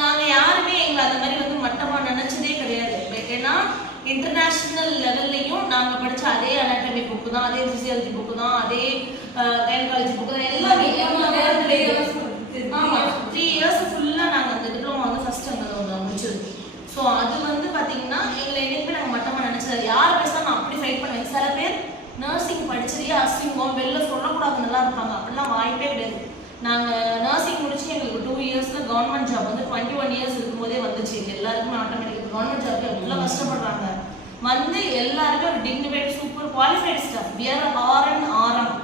நாங்க யாருமே எங்களை அந்த மாதிரி வந்து மட்டமா நினைச்சதே கிடையாது. ஏன்னா இன்டர்நேஷனல் லெவல்லையும் நாங்க படிச்ச அதே அனாட்டமி புக்கு தான் அதே பிசியாலஜி புக்கு தான் அதே கைனகாலஜி புக்கு தான் எல்லாமே ஆமா த்ரீ இயர்ஸ் ஃபுல்லா நாங்க அந்த டிப்ளமா வந்து ஃபர்ஸ்ட் அங்க முடிச்சது ஸோ அது வந்து பாத்தீங்கன்னா எங்களை என்னைக்குமே நாங்க மட்டமா நினைச்சது. யார் பேசினா நான் அப்படி ஃபைட் பண்ணுவேன். சில பேர் நர்சிங் படிச்சதே அசிங்கம் வெளில சொல்லக்கூடாது நல்லா இருப்பாங்க. அப்படிலாம் வாய்ப்பே கிடையாது. நாங்க நர்சிங் கவர்மெண்ட் ஜாப் வந்து டுவெண்ட்டி ஒன் இயர்ஸ் இருக்கும்போதே வந்துச்சு. எங்க எல்லாருக்குமே ஆட்டோமேட்டிக் கவர்மெண்ட் ஜாப்க்கு எவ்வளோ கஷ்டப்படுறாங்க? வந்து எல்லாருமே ஒரு dignified super qualified staff we are RN RM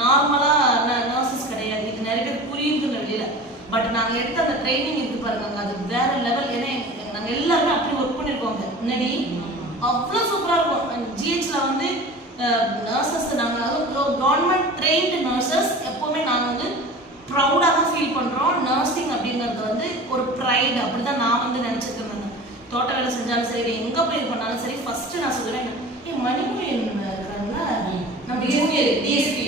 நார்மலாக நர்சஸ் கிடையாது. இது நிறைய பேர் புரியுதுங்க வெளியில பட் நாங்கள் எடுத்த அந்த ட்ரைனிங் இருக்கு பாருங்க அது வேற லெவல் ஏன்னா நாங்கள் எல்லாருமே அப்படி ஒர்க் பண்ணியிருக்கோங்க முன்னாடி அவ்வளோ சூப்பராக இருக்கும். ஜிஹெச்ல வந்து நர்சஸ் நாங்கள் அதுவும் கவர்மெண்ட் ட்ரெயின்டு நர்சஸ் எப்பவுமே நாங்க வந்து ப்ரௌடாக தான் ஃபீல் பண்றோம் நர்சிங் அப்படிங்கிறது வந்து ப்ரைட் அப்படிதான் நான் வந்து நினைச்சிட்டு இருந்தேன் தோட்ட வேலை செஞ்சாலும் சரி எங்க போய் பண்ணாலும் சரி ஃபர்ஸ்ட் நான் சொல்லுவேன் ஏ மணிமொழியன் இருக்கிறாங்களா நம்ம ஜூனியர் டிஎஸ்பி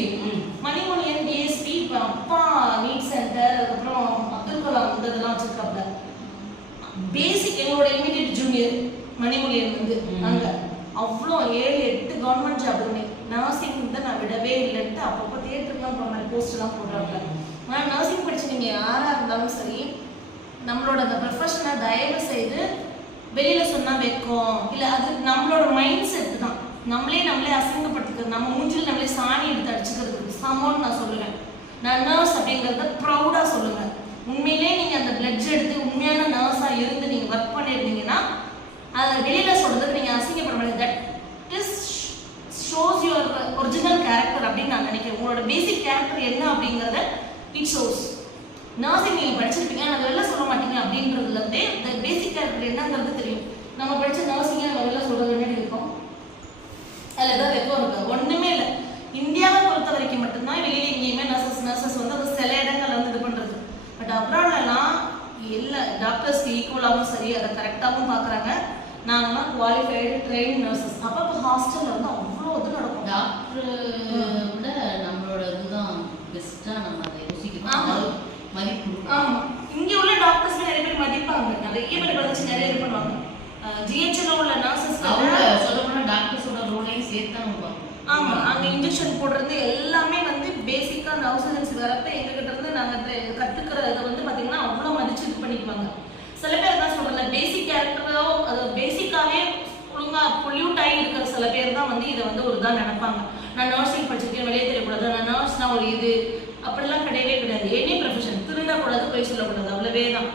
மணிமொழியன் டிஎஸ்பி இப்போ அப்பா நீட் சென்டர் அதுக்கப்புறம் அப்துல் கலாம் வந்து இதெல்லாம் வச்சிருக்காப்ல. பேசிக் எங்களோட இமிடியட் ஜூனியர் மணிமொழியன் வந்து. அங்க. அவ்வளோ ஏழு எட்டு கவர்மெண்ட் ஜாப் நர்சிங் வந்து நான் விடவே இல்லைன்ட்டு அப்பப்போ தியேட்டர்லாம் போகிற மாதிரி போஸ்ட்லாம் போடுறாங்க ஆனால் நர்சிங் படிச்சு நீங்கள் யாராக இருந்தாலும் சரி நம்மளோட அந்த ப்ரொஃபஷனை தயவு செய்து வெளியில் சொன்னால் வைக்கும் இல்லை அது நம்மளோட மைண்ட் செட் தான். நம்மளே நம்மளே அசிங்கப்படுத்திக்கிறது நம்ம மூஞ்சில் நம்மளே சாணி எடுத்து அடிச்சுக்கிறது. சமம்னு நான் சொல்லுவேன். நான் நர்ஸ் அப்படிங்கிறத ப்ரௌடாக சொல்லுங்கள் உண்மையிலே நீங்கள் அந்த பிளட்ஸ் எடுத்து உண்மையான நர்ஸாக இருந்து நீங்கள் ஒர்க் பண்ணிருந்தீங்கன்னா அதை வெளியில் சொல்கிறதுக்கு நீங்கள் அசிங்கப்பட முடியாது that is shows your original character அப்படின்னு நான் நினைக்கிறேன். உங்களோட பேசிக் கேரக்டர் என்ன அப்படிங்கிறத இட் ஷோஸ் நர்சிங் நீங்க படிச்சிருப்பீங்க அதை வெளில சொல்ல மாட்டீங்க அப்படின்றதுல இருந்தே இந்த பேசிக் கேரக்டர் என்னங்கிறது தெரியும். நம்ம படிச்ச நர்சிங்க நம்ம வெளில சொல்றது என்ன இருக்கும்? அதுல ஏதாவது வெக்கம் இருக்கு? ஒண்ணுமே இல்லை. இந்தியாவை பொறுத்த வரைக்கும் மட்டும்தான் வெளியில எங்கேயுமே நர்சஸ் நர்சஸ் வந்து அது சில இடங்கள்ல வந்து இது பண்றது. பட் அப்ராட்லலாம் எல்லா டாக்டர்ஸ்க்கு ஈக்குவலாகவும் சரி அதை கரெக்டாகவும் பார்க்குறாங்க நாங்கெல்லாம் குவாலிஃபைடு ட்ரெயின் நர்சஸ் அப்பப்போ ஹாஸ்டல்ல வந்து அவ்வளோ இது நடக்கும். டாக்டர் விட நம்மளோட இதுதான் பெஸ்டா நம்ம அதை யோசிக்கணும். மதிப்பு. ஆமா. இங்க உள்ள டாக்டர்ஸ் நிறைய பேர் மதிப்பாங்க. நிறைய பேர் படிச்சு நிறைய இது பண்ணுவாங்க. ஜிஹெச்ல உள்ள நர்சஸ் அவங்க சொல்ல போனா டாக்டர்ஸோட ரோலையும் சேர்த்து தான். ஆமா. அங்க இன்ஜெக்ஷன் போடுறது எல்லாமே வந்து பேசிக்கா அந்த ஆக்சிஜன்ஸ் வரப்ப எங்க கிட்ட இருந்து நாங்க ட்ரை- கத்துக்கிற இதை வந்து பாத்தீங்கன்னா அவ்வளவு மதிச்சு இது பண்ணிக்குவாங்க. சில பேர் தான் சொல்றல பேசிக் கேரக்டரோ அது பேசிக்காவே ஒழுங்கா பொல்யூட் ஆகி இருக்கிற சில பேர் தான் வந்து இதை வந்து ஒரு இதா நினைப்பாங்க. நான் நர்சிங் படிச்சிருக்கேன் வெளியே தெரியக்கூடாது. நான் நர்ஸ்னா ஒரு இது. அப்படிலாம் கிடையவே கிடையாது. எனி ப்ரொஃபஷன் திருடக்கூடாது போய் சொல்லக்கூடாது. அவ்வளவே தான்.